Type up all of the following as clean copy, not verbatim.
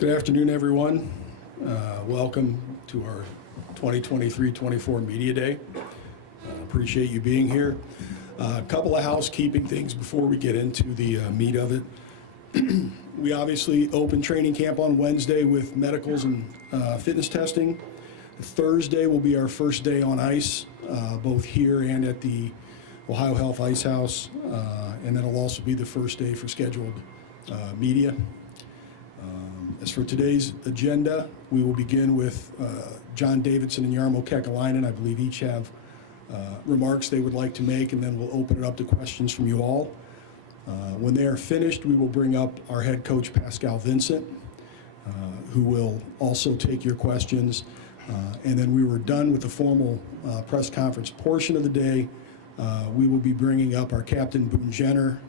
Good afternoon, everyone. Welcome to our 2023-24 Media Day. Appreciate you being here. A couple of housekeeping things before we get into the meat of it. We obviously open training camp on Wednesday with medicals and fitness testing. Thursday will be our first day on ice, both here and at the Ohio Health Ice House, and then it'll also be the first day for scheduled media. As for today's agenda, we will begin with John Davidson and Jarmo Kekalainen. I believe each have remarks they would like to make, and then we'll open it up to questions from you all. When they are finished, we will bring up our head coach, Pascal Vincent, who will also take your questions. And then we were done with the formal press conference portion of the day. We will be bringing up our captain, Boone Jenner,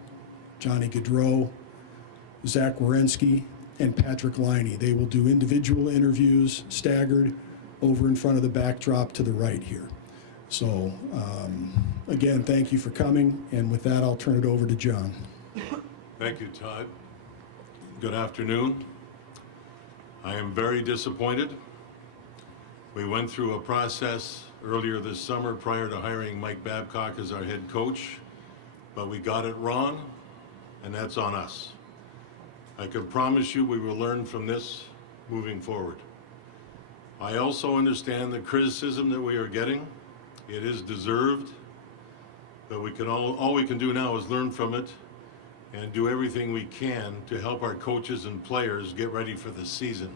Johnny Gaudreau, Zach Werenski, and Patrick Liney. They will do individual interviews, staggered, over in front of the backdrop to the right here. So, again, thank you for coming, and with that, I'll turn it over to John. Thank you, Todd. Good afternoon. I am very disappointed. We went through a process earlier this summer prior to hiring Mike Babcock as our head coach, but we got it wrong, and that's on us. I can promise you we will learn from this moving forward. I also understand the criticism that we are getting. It is deserved, but all we can do now is learn from it and do everything we can to help our coaches and players get ready for the season.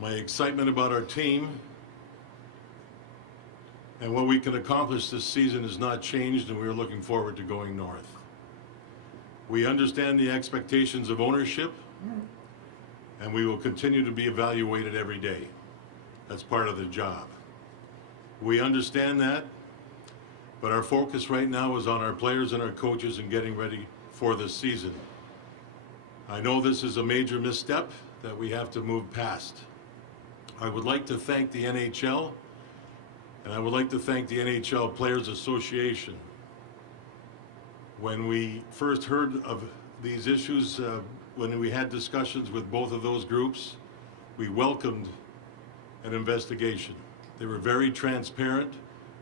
My excitement about our team and what we can accomplish this season has not changed, and we are looking forward to going north. We understand the expectations of ownership, and we will continue to be evaluated every day. That's part of the job. We understand that, but our focus right now is on our players and our coaches and getting ready for this season. I know this is a major misstep that we have to move past. I would like to thank the NHL, and I would like to thank the NHL Players Association. When we first heard of these issues, when we had discussions with both of those groups, we welcomed an investigation. They were very transparent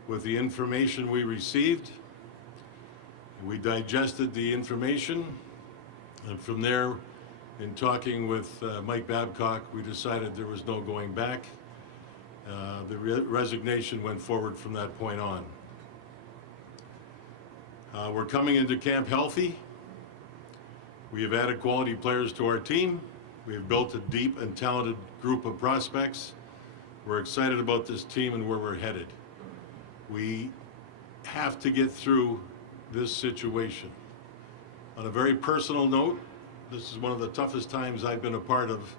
with the information we received. We digested the information, and from there, in talking with Mike Babcock, we decided there was no going back. The resignation went forward from that point on. We're coming into camp healthy. We have added quality players to our team. We have built a deep and talented group of prospects. We're excited about this team and where we're headed. We have to get through this situation. On a very personal note, this is one of the toughest times I've been a part of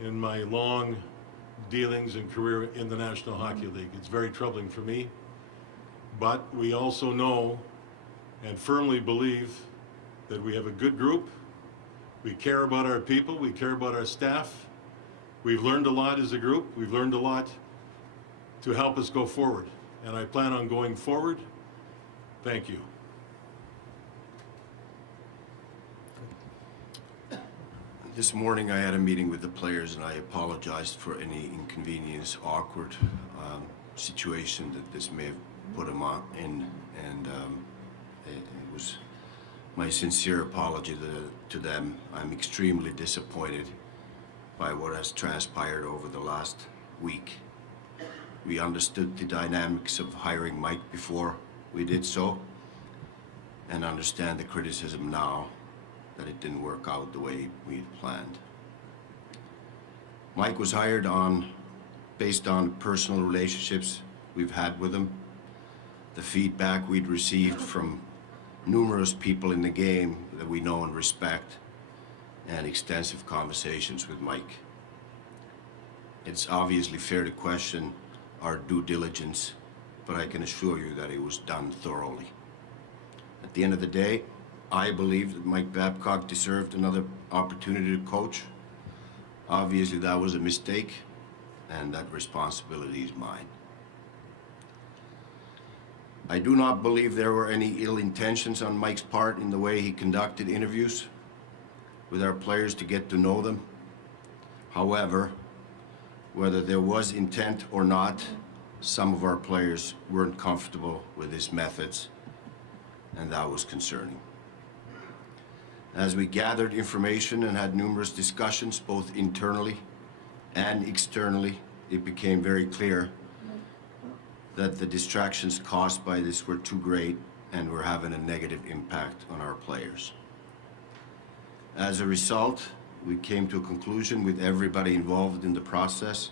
in my long dealings and career in the National Hockey League. It's very troubling for me, but we also know and firmly believe that we have a good group. We care about our people, we care about our staff. We've learned a lot as a group. We've learned a lot to help us go forward, and I plan on going forward. Thank you. This morning I had a meeting with the players, and I apologized for any inconvenience, awkward situation that this may have put them in, and it was my sincere apology to them. I'm extremely disappointed by what has transpired over the last week. We understood the dynamics of hiring Mike before we did so, and understand the criticism now that it didn't work out the way we had planned. Mike was hired based on personal relationships we've had with him, the feedback we'd received from numerous people in the game that we know and respect, and extensive conversations with Mike. It's obviously fair to question our due diligence, but I can assure you that it was done thoroughly. At the end of the day, I believe that Mike Babcock deserved another opportunity to coach. Obviously, that was a mistake, and that responsibility is mine. I do not believe there were any ill intentions on Mike's part in the way he conducted interviews. with our players to get to know them. However, whether there was intent or not, some of our players weren't comfortable with his methods, and that was concerning. As we gathered information and had numerous discussions, both internally and externally, it became very clear that the distractions caused by this were too great and were having a negative impact on our players. As a result, we came to a conclusion with everybody involved in the process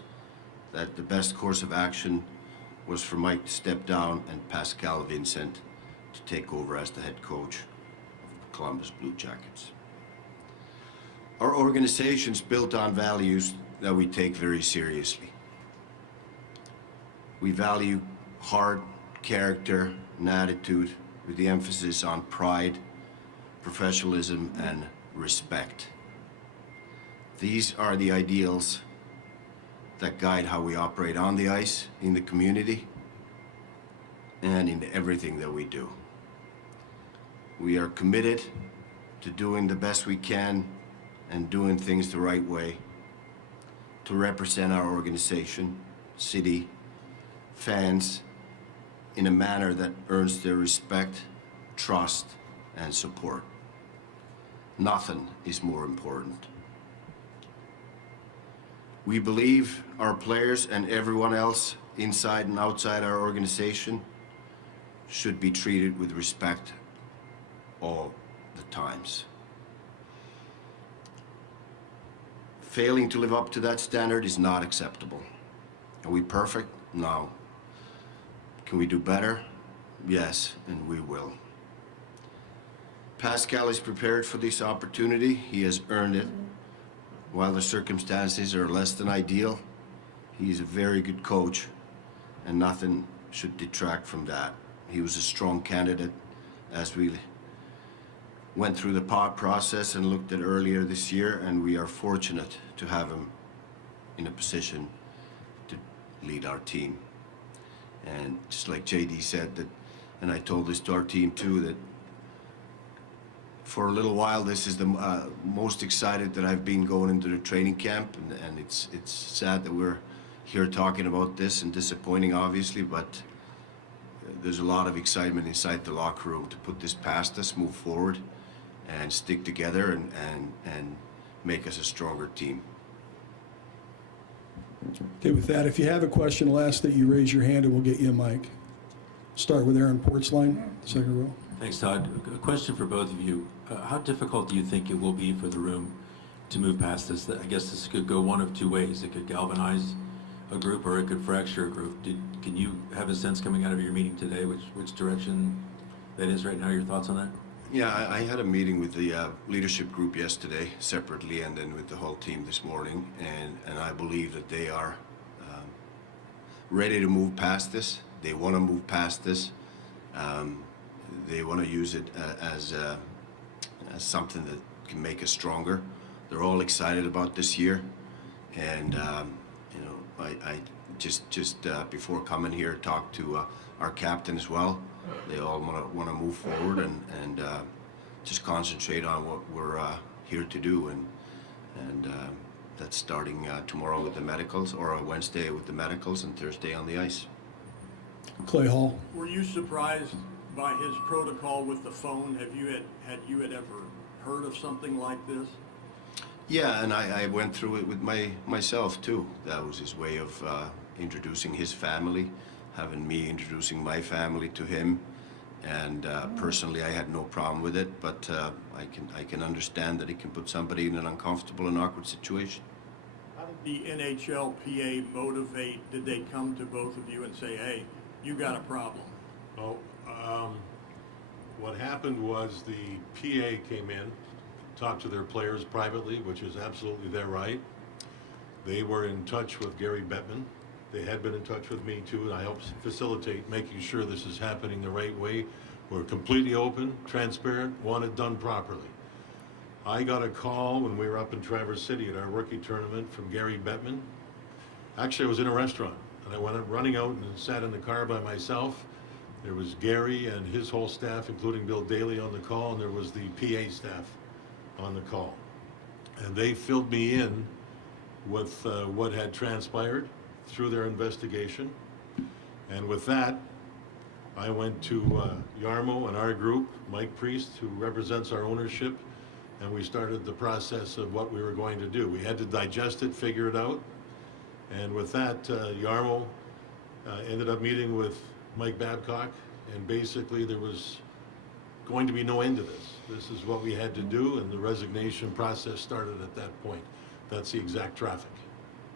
that the best course of action was for Mike to step down and Pascal Vincent to take over as the head coach of Columbus Blue Jackets. Our organization's built on values that we take very seriously. We value hard character and attitude with the emphasis on pride, professionalism, and respect. These are the ideals that guide how we operate on the ice, in the community, and in everything that we do. We are committed to doing the best we can and doing things the right way to represent our organization, city, fans in a manner that earns their respect, trust, and support. Nothing is more important. We believe our players and everyone else inside and outside our organization should be treated with respect all the times. Failing to live up to that standard is not acceptable. Are we perfect? No. Can we do better? Yes, and we will. Pascal is prepared for this opportunity. He has earned it. While the circumstances are less than ideal, he's a very good coach, and nothing should detract from that. He was a strong candidate as we went through the process and looked at earlier this year, and we are fortunate to have him in a position to lead our team. And just like JD said, that, and I told this to our team too, that for a little while this is the most excited that I've been going into the training camp, and it's sad that we're here talking about this and disappointing obviously, but there's a lot of excitement inside the locker room to put this past us, move forward, and stick together and make us a stronger team. Okay, with that, if you have a question, I'll ask that you raise your hand and we'll get you a mic. Start with Aaron Portzline, second row. Thanks, Todd. A question for both of you. How difficult do you think it will be for the room to move past this? I guess this could go one of two ways. It could galvanize a group or it could fracture a group. Can you have a sense coming out of your meeting today which direction that is right now? Your thoughts on that? Yeah, I had a meeting with the leadership group yesterday separately, and then with the whole team this morning, and I believe that they are ready to move past this. They want to move past this. They want to use it as something that can make us stronger. They're all excited about this year, and you know, I just before coming here talked to our captain as well. They all want to move forward and just concentrate on what we're here to do, and that's starting tomorrow with the medicals, or Wednesday with the medicals, and Thursday on the ice. Clay Hall. Were you surprised by his protocol with the phone? Had you ever heard of something like this? Yeah, and I went through it with myself too. That was his way of introducing his family, having me introducing my family to him, and personally I had no problem with it, but I can understand that it can put somebody in an uncomfortable and awkward situation. How did the NHLPA motivate? Did they come to both of you and say, hey, you got a problem? Oh, what happened was the PA came in, talked to their players privately, which is absolutely their right. They were in touch with Gary Bettman. They had been in touch with me too, and I helped facilitate making sure this is happening the right way. We're completely open, transparent, want it done properly. I got a call when we were up in Traverse City at our rookie tournament from Gary Bettman. Actually, I was in a restaurant, and I went running out and sat in the car by myself. There was Gary and his whole staff, including Bill Daly, on the call, and there was the PA staff on the call. And they filled me in with what had transpired through their investigation. And with that, I went to Yarmo and our group, Mike Priest, who represents our ownership, and we started the process of what we were going to do. We had to digest it, figure it out. And with that, Yarmo ended up meeting with Mike Babcock, and basically there was going to be no end to this. This is what we had to do, and the resignation process started at that point. That's the exact traffic.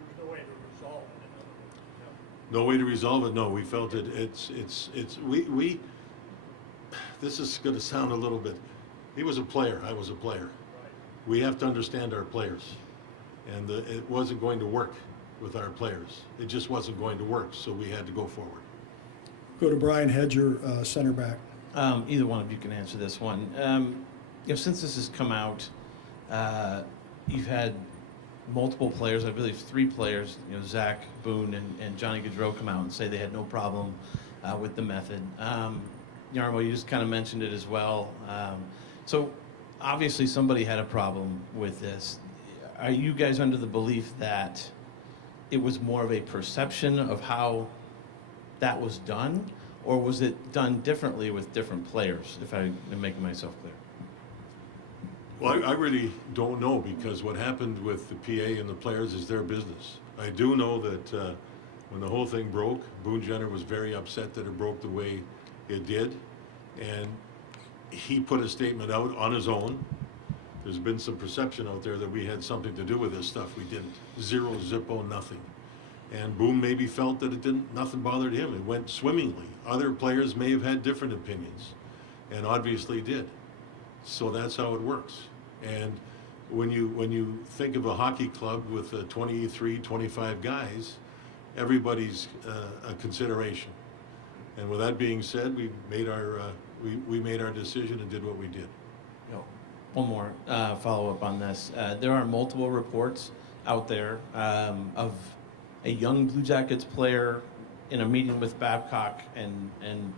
There's no way to resolve it, in other words. No way to resolve it, no. We felt it, this is gonna sound a little bit, he was a player, I was a player. We have to understand our players. And it wasn't going to work with our players. It just wasn't going to work, so we had to go forward. Go to Brian Hedger, center back. Either one of you can answer this one. Since this has come out, you've had multiple players, I believe 3 players, Zach Boone and Johnny Gaudreau come out and say they had no problem with the method. Yarmo, you just kind of mentioned it as well. So obviously somebody had a problem with this. Are you guys under the belief that it was more of a perception of how that was done, or was it done differently with different players, if I'm making myself clear? Well, I really don't know, because what happened with the PA and the players is their business. I do know that when the whole thing broke, Boone Jenner was very upset that it broke the way it did, and he put a statement out on his own. There's been some perception out there that we had something to do with this stuff. We didn't. Zero, zippo, nothing. And Boone maybe felt that nothing bothered him. It went swimmingly. Other players may have had different opinions, and obviously did. So that's how it works. And when you think of a hockey club with 23, 25 guys, everybody's a consideration. And with that being said, we made our decision and did what we did. One more follow-up on this. There are multiple reports out there of a young Blue Jackets player in a meeting with Babcock, and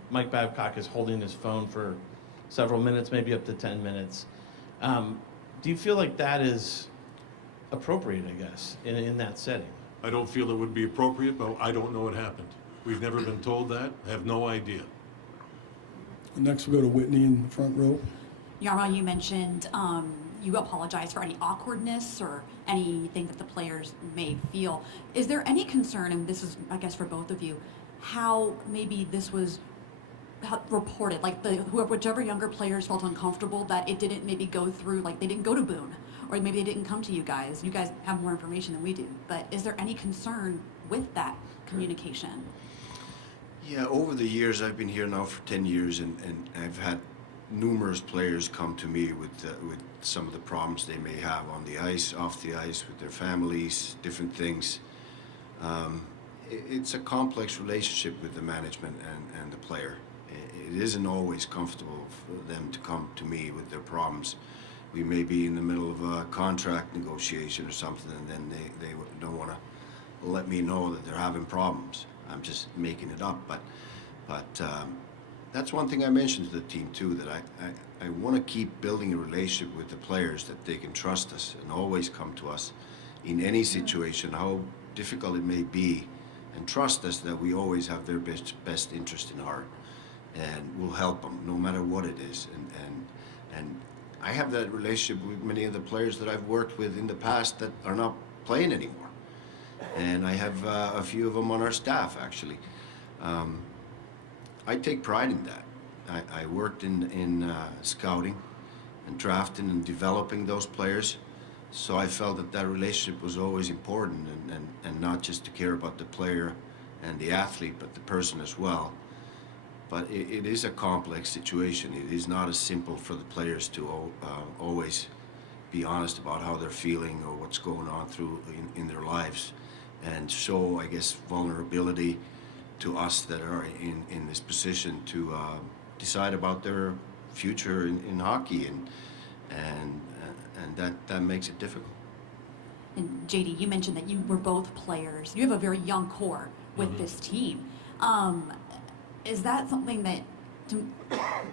Mike Babcock is holding his phone for several minutes, maybe up to 10 minutes. Do you feel like that is appropriate, I guess, in that setting? I don't feel it would be appropriate, but I don't know what happened. We've never been told that. I have no idea. Next, we'll go to Whitney in the front row. Yarmo, you mentioned you apologize for any awkwardness or anything that the players may feel. Is there any concern, and this is, I guess, for both of you, how maybe this was reported, like whichever younger players felt uncomfortable that it didn't maybe go through, like they didn't go to Boone, or maybe they didn't come to you guys. You guys have more information than we do, but is there any concern with that communication? Yeah, over the years, I've been here now for 10 years, and I've had numerous players come to me with some of the problems they may have on the ice, off the ice, with their families, different things. It's a complex relationship with the management and the player. It isn't always comfortable for them to come to me with their problems. We may be in the middle of a contract negotiation or something, and then they don't want to let me know that they're having problems. I'm just making it up, but that's one thing I mentioned to the team too, that I want to keep building a relationship with the players, that they can trust us and always come to us in any situation, how difficult it may be, and trust us that we always have their best interest in heart, and we'll help them no matter what it is. And I have that relationship with many of the players that I've worked with in the past that are not playing anymore. And I have a few of them on our staff, actually. I take pride in that. I worked in scouting and drafting and developing those players, so I felt that relationship was always important, and not just to care about the player and the athlete, but the person as well. But it is a complex situation. It is not as simple for the players to always be honest about how they're feeling or what's going on in their lives, and show, I guess, vulnerability to us that are in this position to decide about their future in hockey, and that makes it difficult. And JD, you mentioned that you were both players. You have a very young core with this team. Is that something that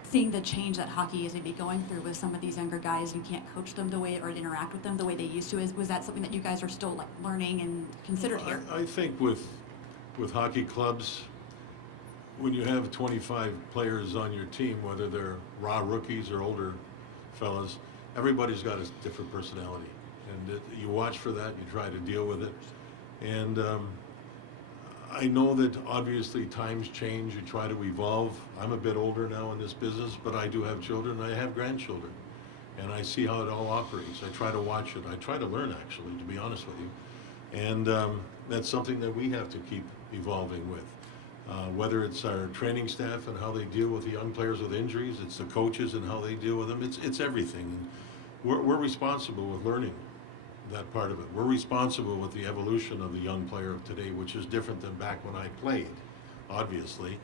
seeing the change that hockey is maybe going through with some of these younger guys, you can't coach them the way or interact with them the way they used to. Was that something that you guys are still like learning and considered here? I think with hockey clubs, when you have 25 players on your team, whether they're raw rookies or older fellas, everybody's got a different personality. And you watch for that, you try to deal with it. And I know that obviously times change, you try to evolve. I'm a bit older now in this business, but I do have children, I have grandchildren. And I see how it all operates. I try to watch it. I try to learn, actually, to be honest with you. And that's something that we have to keep evolving with. Whether it's our training staff and how they deal with the young players with injuries, it's the coaches and how they deal with them. It's everything. We're responsible with learning that part of it. We're responsible with the evolution of the young player of today, which is different than back when I played, obviously.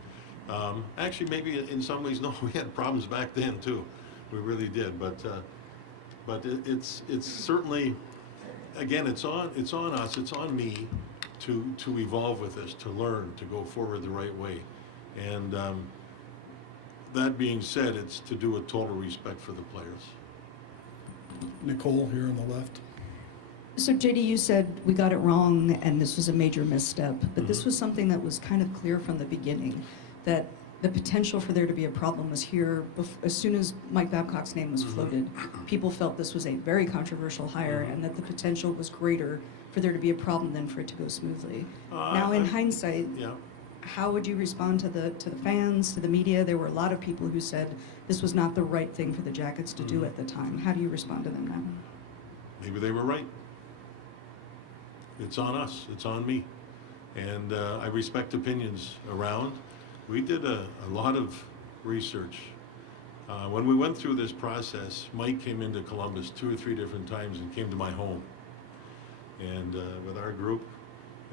Actually, maybe in some ways, no, we had problems back then too. We really did. But it's certainly, again, it's on us. It's on me to evolve with this, to learn, to go forward the right way. And that being said, it's to do with total respect for the players. Nicole here on the left. So JD, you said we got it wrong and this was a major misstep, but this was something that was kind of clear from the beginning, that the potential for there to be a problem was here. As soon as Mike Babcock's name was floated, people felt this was a very controversial hire and that the potential was greater for there to be a problem than for it to go smoothly. Now in hindsight, Yeah. how would you respond to the fans, to the media? There were a lot of people who said this was not the right thing for the Jackets to do at the time. How do you respond to them now? Maybe they were right. It's on us. It's on me. And I respect opinions around. We did a lot of research. When we went through this process, Mike came into Columbus 2 or 3 different times and came to my home and with our group,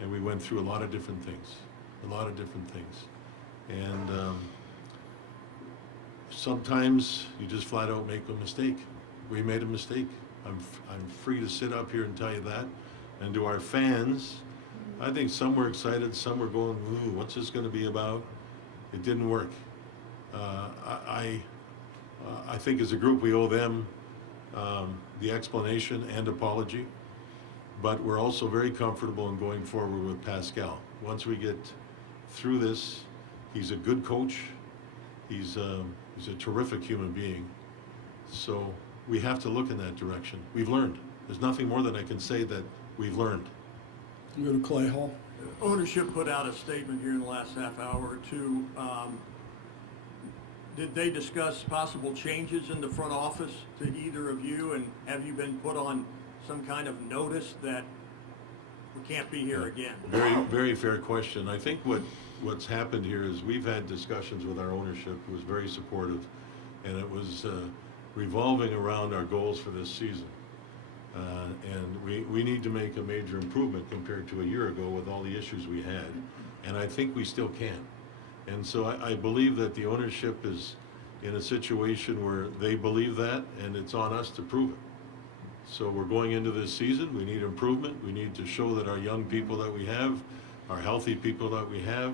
and we went through a lot of different things. And sometimes you just flat out make a mistake. We made a mistake. I'm free to sit up here and tell you that. And to our fans, I think some were excited, some were going, ooh, what's this going to be about? It didn't work. I think as a group we owe them the explanation and apology, but we're also very comfortable in going forward with Pascal. Once we get through this, he's a good coach. He's a terrific human being. So we have to look in that direction. We've learned. There's nothing more that I can say that we've learned. Go to Clay Hall. Ownership put out a statement here in the last half hour or two. Did they discuss possible changes in the front office to either of you, and have you been put on some kind of notice that we can't be here again? Very, very fair question. I think what's happened here is we've had discussions with our ownership, who was very supportive, and it was revolving around our goals for this season. And we need to make a major improvement compared to a year ago with all the issues we had, and I think we still can. And so I believe that the ownership is in a situation where they believe that, and it's on us to prove it. So we're going into this season, we need improvement, we need to show that our young people that we have, our healthy people that we have,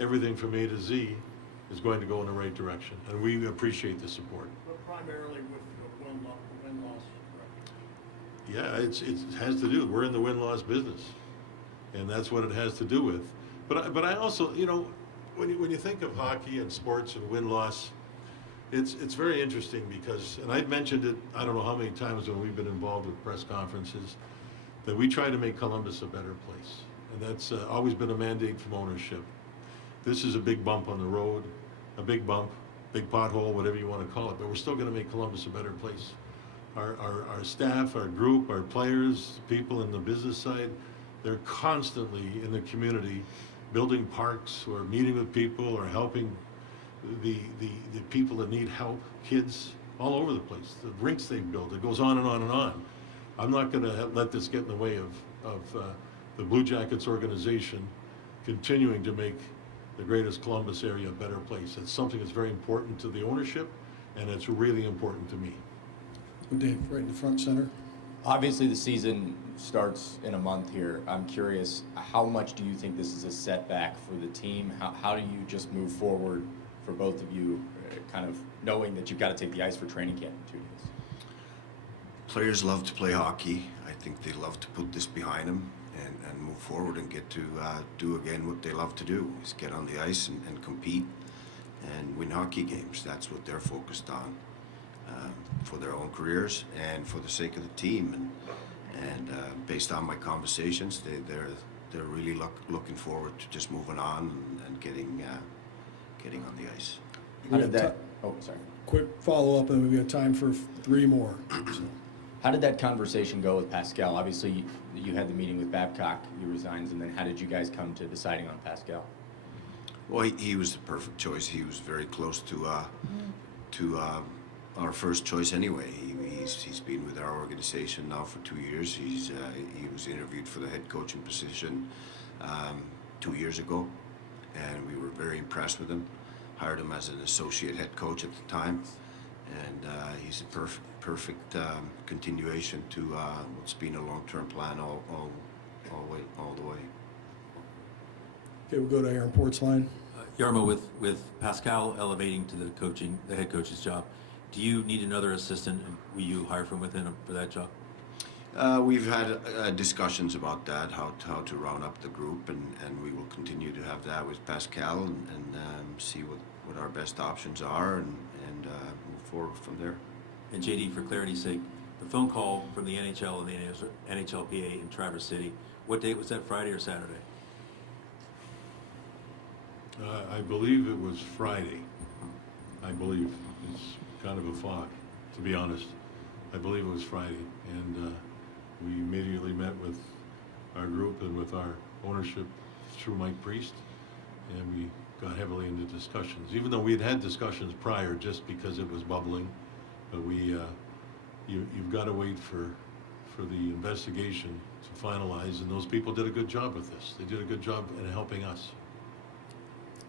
everything from A to Z is going to go in the right direction, and we appreciate the support. But primarily with the win-loss record. Yeah, it has to do, we're in the win-loss business, and that's what it has to do with. But I also, you know, when you think of hockey and sports and win-loss, it's very interesting because, and I've mentioned it, I don't know how many times when we've been involved with press conferences, that we try to make Columbus a better place. And that's always been a mandate from ownership. This is a big bump on the road, a big bump, big pothole, whatever you want to call it, but we're still going to make Columbus a better place. Our staff, our group, our players, people in the business side, they're constantly in the community building parks or meeting with people or helping the people that need help, kids all over the place, the rinks they've built, it goes on and on and on. I'm not going to let this get in the way of the Blue Jackets organization continuing to make the greatest Columbus area a better place. It's something that's very important to the ownership, and it's really important to me. Dave, right in the front center. Obviously, the season starts in a month here. I'm curious, how much do you think this is a setback for the team? How do you just move forward for both of you, kind of knowing that you've got to take the ice for training camp in 2 days? Players love to play hockey. I think they love to put this behind them and move forward and get to do again what they love to do, is get on the ice and compete and win hockey games. That's what they're focused on for their own careers and for the sake of the team. And based on my conversations, they're really looking forward to just moving on and getting on the ice. How did that? Oh, sorry. Quick follow-up, and we've got time for 3 more. So. How did that conversation go with Pascal? Obviously, you had the meeting with Babcock. He resigns, and then how did you guys come to deciding on Pascal? Well, he was the perfect choice. He was very close to our first choice anyway. He's been with our organization now for 2 years. He was interviewed for the head coaching position 2 years ago, and we were very impressed with him. Hired him as an associate head coach at the time, and he's a perfect continuation to what's been a long-term plan all the way. Okay, we'll go to Aaron Portsline. Yarmo, with Pascal elevating to the head coach's job, do you need another assistant, and will you hire from within for that job? We've had discussions about that, how to round up the group, and we will continue to have that with Pascal and see what our best options are and move forward from there. And JD, for clarity's sake, the phone call from the NHL and the NHLPA in Traverse City, what date was that, Friday or Saturday? I believe it was Friday. I believe. It's kind of a fog, to be honest. I believe it was Friday. And we immediately met with our group and with our ownership through Mike Priest, and we got heavily into discussions. Even though we had discussions prior, just because it was bubbling, but you've got to wait for the investigation to finalize, and those people did a good job with this. They did a good job in helping us.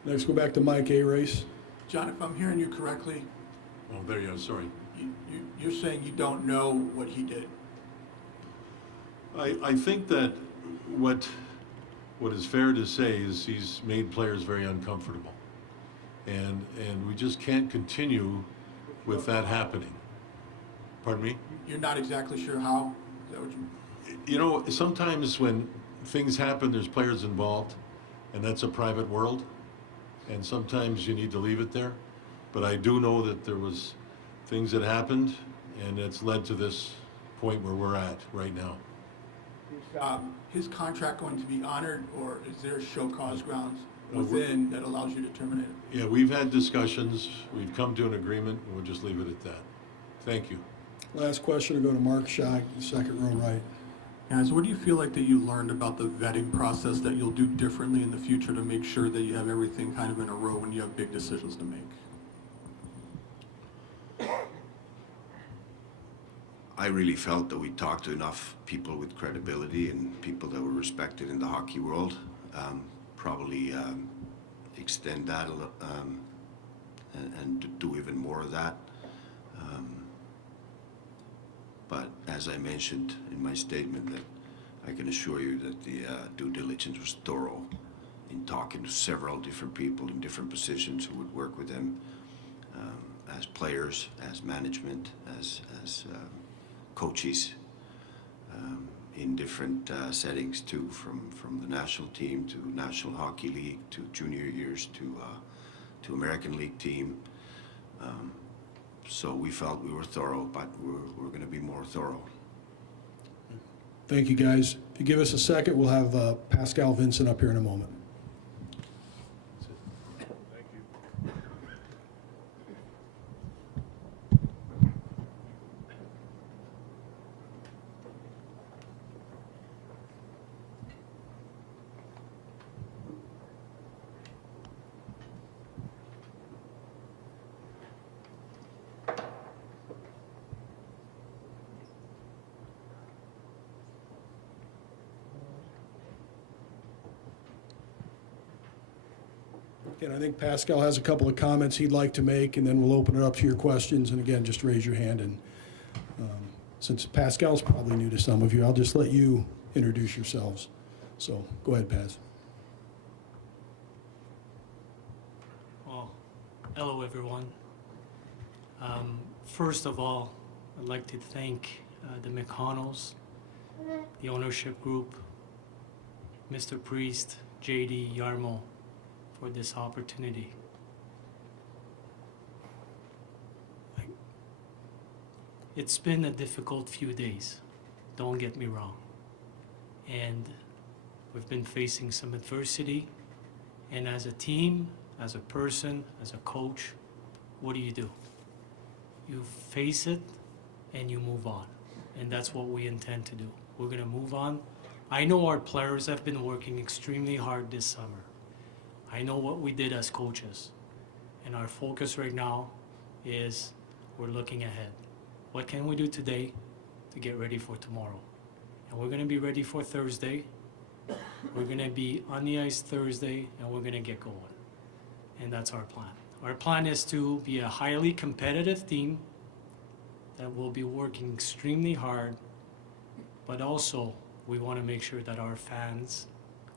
Next, go back to Mike A. Race. John, if I'm hearing you correctly, Oh, there you are, sorry. you're saying you don't know what he did. I think that what is fair to say is he's made players very uncomfortable. And we just can't continue with that happening. Pardon me? You're not exactly sure how? Is that what you... You know, sometimes when things happen, there's players involved, and that's a private world. And sometimes you need to leave it there. But I do know that there was things that happened, and it's led to this point where we're at right now. His contract going to be honored, or is there show cause grounds within that allows you to terminate it? Yeah, we've had discussions, we've come to an agreement, and we'll just leave it at that. Thank you. Last question will go to Mark Scheich, second row right. Guys, what do you feel like that you learned about the vetting process that you'll do differently in the future to make sure that you have everything kind of in a row when you have big decisions to make? I really felt that we talked to enough people with credibility and people that were respected in the hockey world. Probably extend that and do even more of that. But as I mentioned in my statement, that I can assure you that the due diligence was thorough in talking to several different people in different positions who would work with them as players, as management, as coaches in different settings too, from the national team to National Hockey League to junior years to American League team. So we felt we were thorough, but we're going to be more thorough. Thank you, guys. If you give us a second, we'll have Pascal Vincent up here in a moment. And I think Pascal has a couple of comments he'd like to make, and then we'll open it up to your questions. And again, just raise your hand. And since Pascal's probably new to some of you, I'll just let you introduce yourselves. So go ahead, Paz. Well, Hello, everyone. First of all, I'd like to thank the McConnells, the ownership group, Mr. Priest, JD, Yarmo, for this opportunity. It's been a difficult few days, don't get me wrong. And we've been facing some adversity. And as a team, as a person, as a coach, what do? You face it and you move on. And that's what we intend to do. We're going to move on. I know our players have been working extremely hard this summer. I know what we did as coaches. And our focus right now is we're looking ahead. What can we do today to get ready for tomorrow? And we're going to be ready for Thursday. We're going to be on the ice Thursday, and we're going to get going. And that's our plan. Our plan is to be a highly competitive team that will be working extremely hard, but also we want to make sure that our fans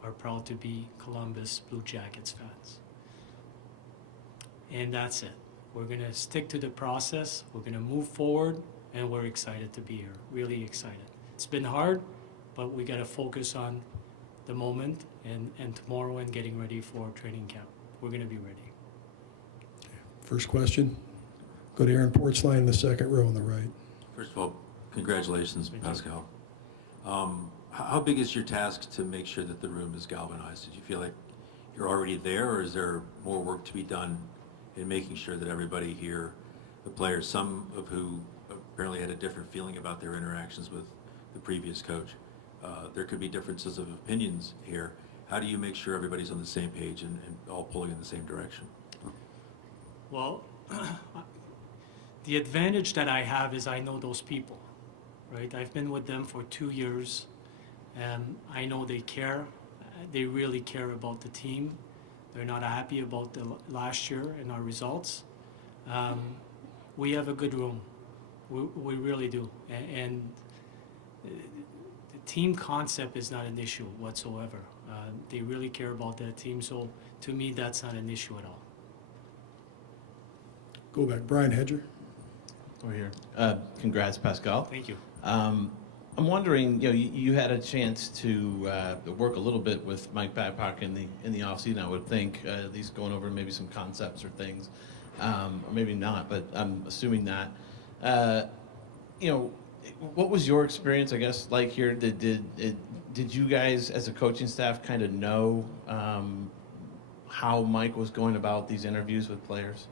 are proud to be Columbus Blue Jackets fans. And that's it. We're going to stick to the process, we're going to move forward, and we're excited to be here, really excited. It's been hard, but we got to focus on the moment and tomorrow and getting ready for training camp. We're going to be ready. First question, go to Aaron Portzline in the second row on the right. First of all, congratulations, Pascal. How big is your task to make sure that the room is galvanized? Did you feel like you're already there, or is there more work to be done in making sure that everybody here, the players, some of who apparently had a different feeling about their interactions with the previous coach, there could be differences of opinions here. How do you make sure everybody's on the same page and all pulling in the same direction? Well, the advantage that I have is I know those people, right? I've been with them for 2 years, and I know they care. They really care about the team. They're not happy about the last year and our results. We have a good room. We really do. And the team concept is not an issue whatsoever. They really care about that team. So to me, that's not an issue at all. Go back, Brian Hedger. Over here. Congrats, Pascal. Thank you. I'm wondering, you had a chance to work a little bit with Mike Babcock in the offseason, I would think, at least going over maybe some concepts or things, or maybe not, but I'm assuming that. What was your experience, I guess, like here? Did you guys, as a coaching staff, kind of know how Mike was going about these interviews with players?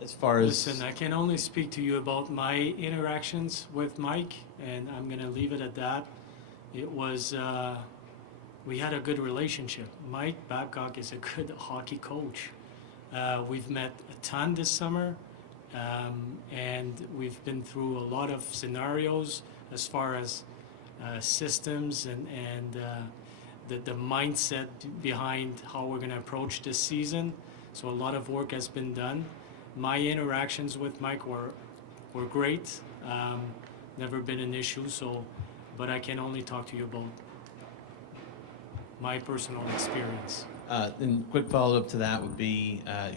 As far as Listen, I can only speak to you about my interactions with Mike, and I'm going to leave it at that. It was, we had a good relationship. Mike Babcock is a good hockey coach. We've met a ton this summer, and we've been through a lot of scenarios as far as systems and the mindset behind how we're going to approach this season. So a lot of work has been done. My interactions with Mike were great. Never been an issue. But I can only talk to you about my personal experience. And quick follow-up to that would be, I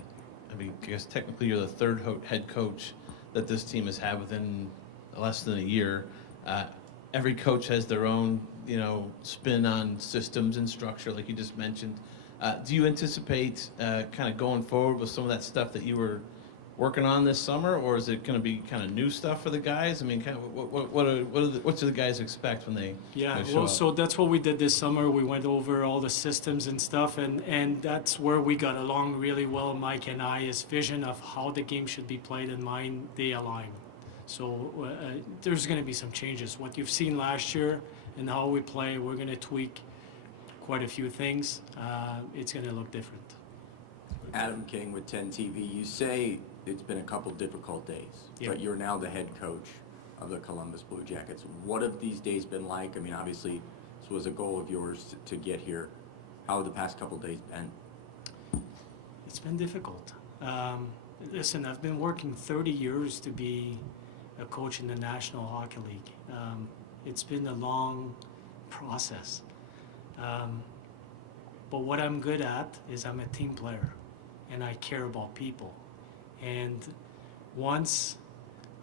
guess technically you're the third head coach that this team has had within less than a year. Every coach has their own, spin on systems and structure, like you just mentioned. Do you anticipate kind of going forward with some of that stuff that you were working on this summer, or is it going to be kind of new stuff for the guys? I mean, kind of what do the guys expect when they show up? So that's what we did this summer. We went over all the systems and stuff, and that's where we got along really well, Mike and I. His vision of how the game should be played and mine, they align. So there's going to be some changes. What you've seen last year and how we play, we're going to tweak quite a few things. It's going to look different. Adam King with 10 TV. You say it's been a couple difficult days, Yeah. but you're now the head coach of the Columbus Blue Jackets. What have these days been like? I mean, obviously, this was a goal of yours to get here. How have the past couple days been? It's been difficult. Listen, I've been working 30 years to be a coach in the National Hockey League. It's been a long process. But what I'm good at is I'm a team player. and I care about people. And once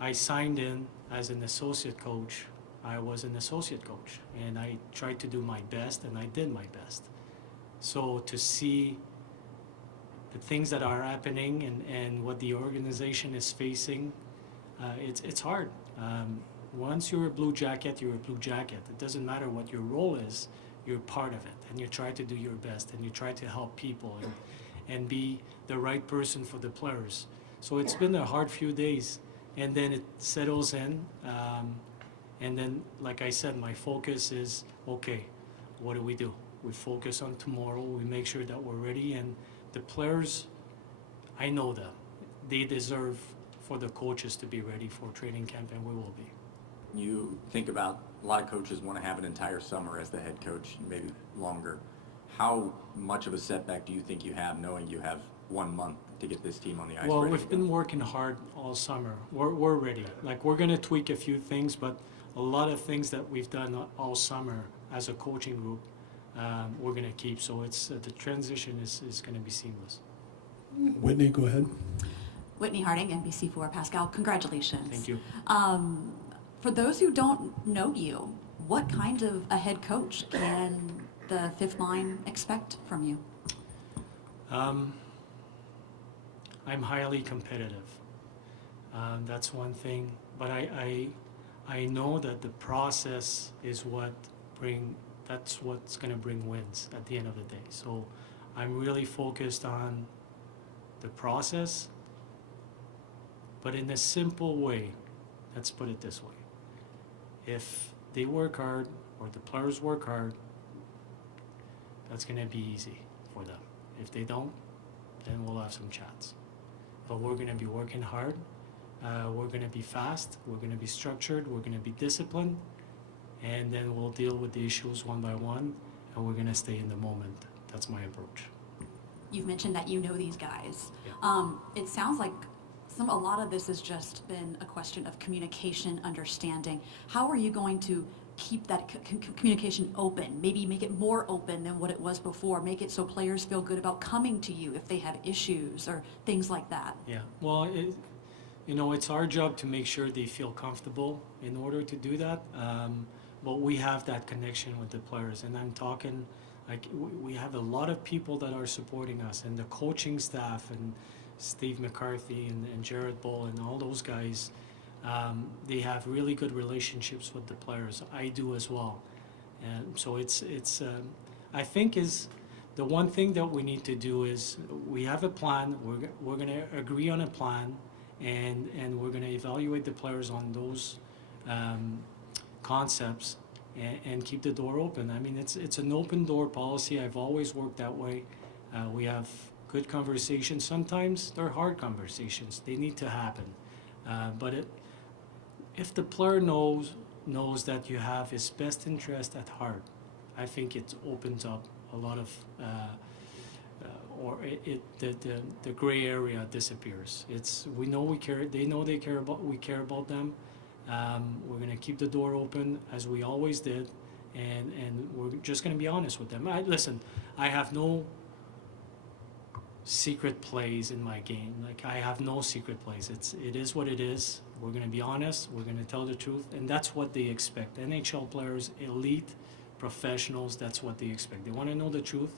I signed in as an associate coach, I was an associate coach, and I tried to do my best, and I did my best. So to see the things that are happening and what the organization is facing, it's hard. Once you're a Blue Jacket, you're a Blue Jacket. It doesn't matter what your role is, you're part of it, and you try to do your best, and you try to help people and be the right person for the players. So it's been a hard few days, and then it settles in. And then, like I said, my focus is, okay, what do? We focus on tomorrow, we make sure that we're ready, and the players, I know them. They deserve for the coaches to be ready for training camp, and we will be. You think about, a lot of coaches want to have an entire summer as the head coach, maybe longer. How much of a setback do you think you have knowing you have 1 month to get this team on the ice? Well, ready we've to go? been working hard all summer. We're ready. Like, we're gonna tweak a few things, but a lot of things that we've done all summer as a coaching group, we're gonna keep. So it's the transition is gonna be seamless. Whitney, go ahead. Whitney Harding, NBC4. Pascal, congratulations. Thank you. For those who don't know you, what kind of a head coach can the fifth line expect from you? I'm highly competitive. That's one thing, but I know that the process is that's what's gonna bring wins at the end of the day. So I'm really focused on the process, but in a simple way. Let's put it this way. If they work hard, or the players work hard, that's gonna be easy for them. If they don't, then we'll have some chats. But we're gonna be working hard, we're gonna be fast, we're gonna be structured, we're gonna be disciplined, and then we'll deal with the issues one by one, and we're gonna stay in the moment. That's my approach. You've mentioned that you know these guys. Yeah. It sounds like a lot of this has just been a question of communication, understanding. How are you going to keep that communication open? Maybe make it more open than what it was before. Make it so players feel good about coming to you if they have issues or things like that. Yeah, well, it's our job to make sure they feel comfortable in order to do that. But we have that connection with the players, and I'm talking like we have a lot of people that are supporting us, and the coaching staff, and Steve McCarthy and Jared Bull and all those guys. They have really good relationships with the players. I do as well, and so it's I think is the one thing that we need to do is we have a plan. We're going to agree on a plan, and we're going to evaluate the players on those concepts and keep the door open. I mean, it's an open door policy. I've always worked that way. We have good conversations. Sometimes they're hard conversations. They need to happen, but if the player knows that you have his best interest at heart, I think it opens up a lot of, the gray area disappears. We know we care. They know we care about them. We're gonna keep the door open as we always did, and we're just gonna be honest with them. Listen, I have no secret plays in my game. Like, I have no secret plays. It is what it is. We're going to be honest. We're going to tell the truth, and that's what they expect. NHL players, elite professionals, that's what they expect. They want to know the truth,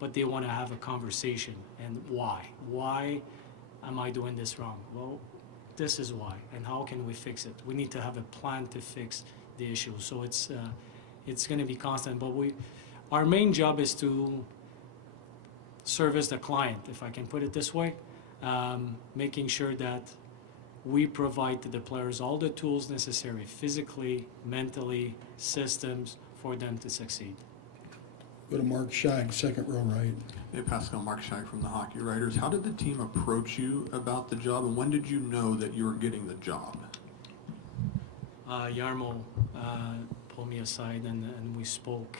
but they want to have a conversation. And why? Why am I doing this wrong? Well, this is why, and how can we fix it? We need to have a plan to fix the issue. So it's going to be constant. But our main job is to service the client, if I can put it this way, making sure that we provide to the players all the tools necessary, physically, mentally, systems, for them to succeed. Go to Mark Scheig, second row right. Hey Pascal, Mark Scheig from the Hockey Writers. How did the team approach you about the job, and when did you know that you were getting the job? Jarmo pulled me aside, and we spoke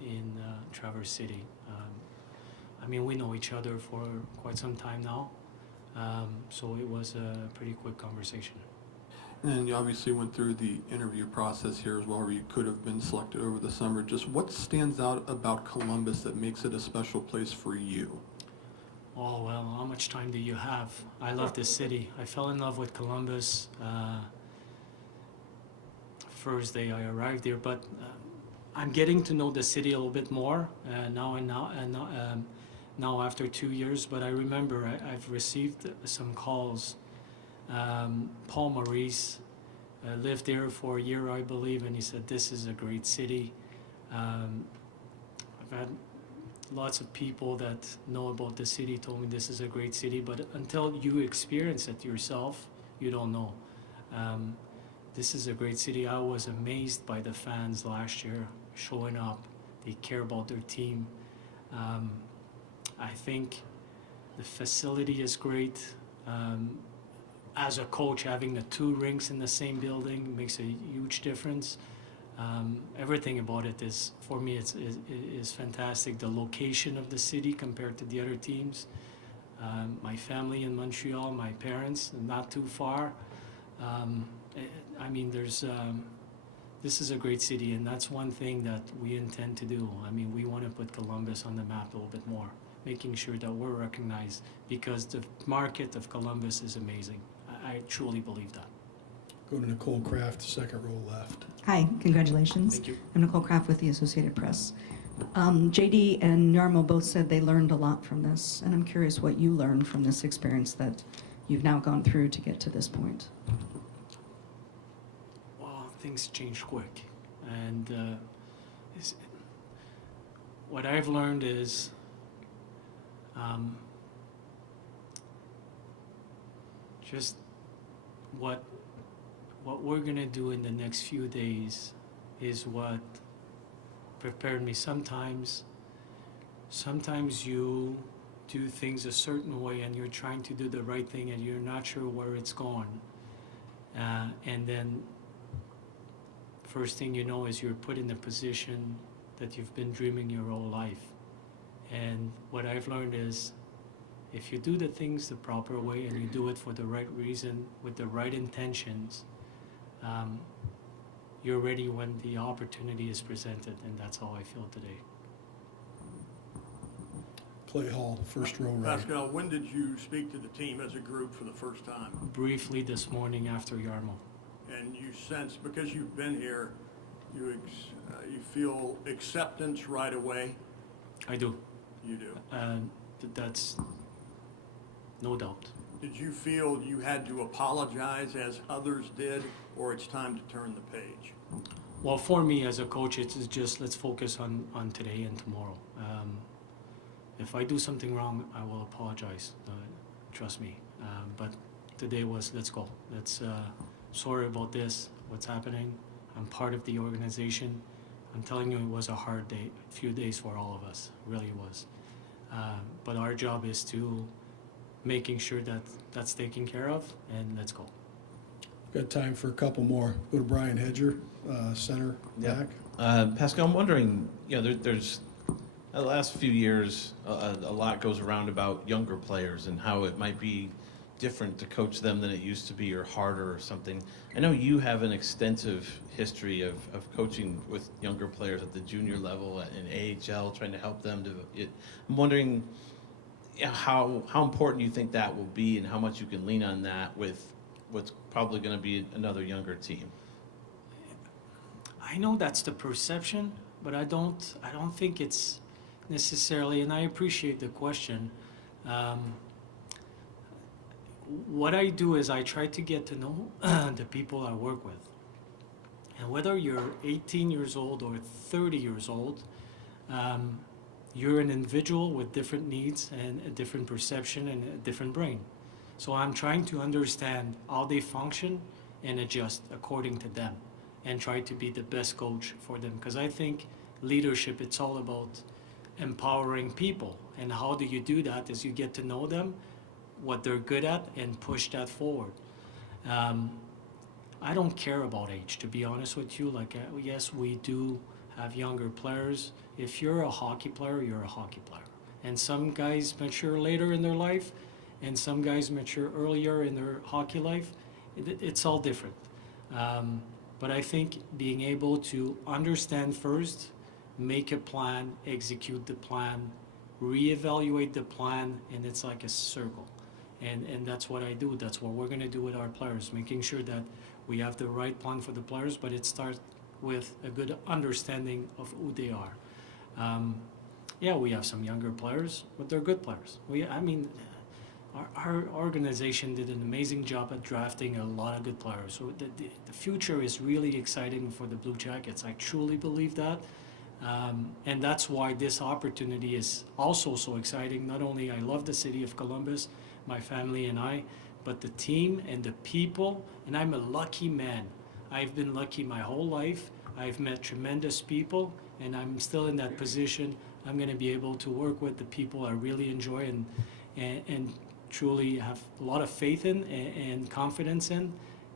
in Traverse City. I mean, we know each other for quite some time now, so it was a pretty quick conversation. And you obviously went through the interview process here as well, where you could have been selected over the summer. Just what stands out about Columbus that makes it a special place for you? Oh, well, how much time do you have? I love this city. I fell in love with Columbus first day I arrived here, but I'm getting to know the city a little bit more now after 2 years. But I remember I've received some calls. Paul Maurice lived there for a year, I believe, and he said, this is a great city. I've had lots of people that know about the city told me this is a great city, but until you experience it yourself, you don't know. This is a great city. I was amazed by the fans last year showing up. They care about their team. I think the facility is great. As a coach, having the 2 rinks in the same building makes a huge difference. Everything about it is, for me, is fantastic. The location of the city compared to the other teams. My family in Montreal, my parents, not too far. I mean, this is a great city, and that's one thing that we intend to do. I mean, we want to put Columbus on the map a little bit more, making sure that we're recognized, because the market of Columbus is amazing. I truly believe that. Go to Nicole Kraft, second row left. Hi, congratulations. Thank you. I'm Nicole Kraft with the Associated Press. JD and Yarmo both said they learned a lot from this, and I'm curious what you learned from this experience that you've now gone through to get to this point. Well, things change quick, and what I've learned is just what we're gonna do in the next few days is what prepared me. Sometimes you do things a certain way and you're trying to do the right thing and you're not sure where it's going, and then first thing you know is you're put in a position that you've been dreaming your whole life. And what I've learned is, if you do the things the proper way and you do it for the right reason, with the right intentions, you're ready when the opportunity is presented, and that's how I feel today. Clay Hall, first row right. Pascal, when did you speak to the team as a group for the first time? Briefly this morning after Yarmo. And you sense, because you've been here, you feel acceptance right away? I do. You do. That's no doubt. Did you feel you had to apologize as others did, or it's time to turn the page? Well, for me as a coach, it's just let's focus on today and tomorrow. If I do something wrong, I will apologize. Trust me. But today was let's go. Sorry about this, what's happening. I'm part of the organization. I'm telling you, it was a hard few days for all of us. It really was. But our job is to making sure that that's taken care of, and let's go. Got time for a couple more. Go to Brian Hedger, center back. Pascal, I'm wondering, there's the last few years, a lot goes around about younger players and how it might be different to coach them than it used to be, or harder or something. I know you have an extensive history of coaching with younger players at the junior level in AHL, trying to help them I'm wondering how important you think that will be, and how much you can lean on that with what's probably going to be another younger team. I know that's the perception, but I don't think it's necessarily, and I appreciate the question. What I do is I try to get to know the people I work with. And whether you're 18 years old or 30 years old, you're an individual with different needs and a different perception and a different brain. So I'm trying to understand how they function and adjust according to them, and try to be the best coach for them. Because I think leadership, it's all about empowering people. And how do you do that is you get to know them, what they're good at, and push that forward. I don't care about age, to be honest with you. Yes, we do have younger players. If you're a hockey player, you're a hockey player. And some guys mature later in their life, and some guys mature earlier in their hockey life. It's all different. But I think being able to understand first, make a plan, execute the plan, reevaluate the plan, and it's like a circle. And that's what I do. That's what we're going to do with our players, making sure that we have the right plan for the players, but it starts with a good understanding of who they are. Yeah, we have some younger players, but they're good players. Our organization did an amazing job at drafting a lot of good players. So the future is really exciting for the Blue Jackets. I truly believe that. And that's why this opportunity is also so exciting. Not only I love the city of Columbus, my family and I, but the team and the people, and I'm a lucky man. I've been lucky my whole life. I've met tremendous people, and I'm still in that position. I'm going to be able to work with the people I really enjoy and truly have a lot of faith in and confidence in,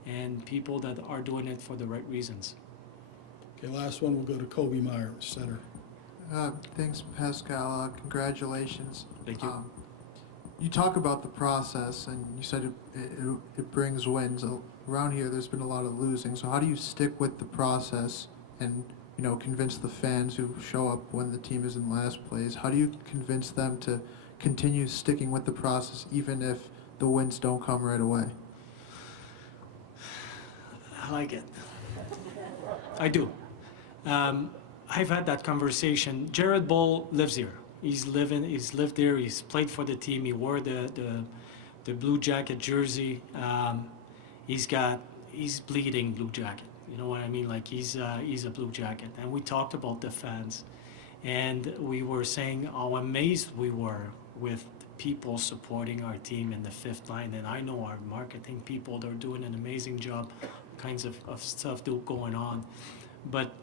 and people that are doing it for the right reasons. Okay, last one, we'll go to Kobe Meyer, center. Thanks, Pascal. Congratulations. Thank you. You talk about the process, and you said it brings wins. Around here, there's been a lot of losing. So how do you stick with the process and, you know, convince the fans who show up when the team is in last place? How do you convince them to continue sticking with the process even if the wins don't come right away? I like it. I do. I've had that conversation. Jared Bull lives here. He's lived there. He's played for the team. He wore the Blue Jacket jersey. He's bleeding Blue Jacket. You know what I mean? Like he's a Blue Jacket. And we talked about the fans, and we were saying how amazed we were with people supporting our team in the fifth line. And I know our marketing people, they're doing an amazing job, kinds of stuff going on. But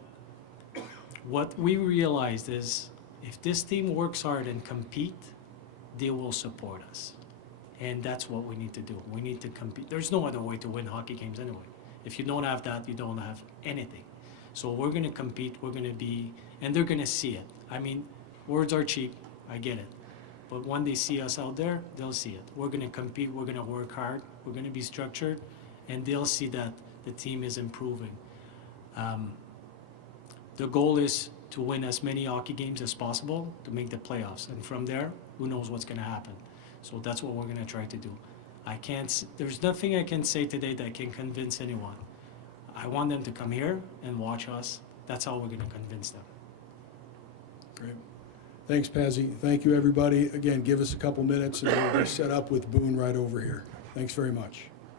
what we realized is if this team works hard and compete, they will support us. And that's what we need to do. We need to compete. There's no other way to win hockey games anyway. If you don't have that, you don't have anything. So we're going to compete. We're going to be, and they're going to see it. I mean, words are cheap. I get it. But when they see us out there, they'll see it. We're going to compete. We're going to work hard. We're going to be structured. And they'll see that the team is improving. The goal is to win as many hockey games as possible to make the playoffs. And from there, who knows what's going to happen. So that's what we're going to try to do. There's nothing I can say today that can convince anyone. I want them to come here and watch us. That's how we're going to convince them. Great. Thanks, Pazzi. Thank you, everybody. Again, give us a couple minutes and we'll set up with Boone right over here. Thanks very much.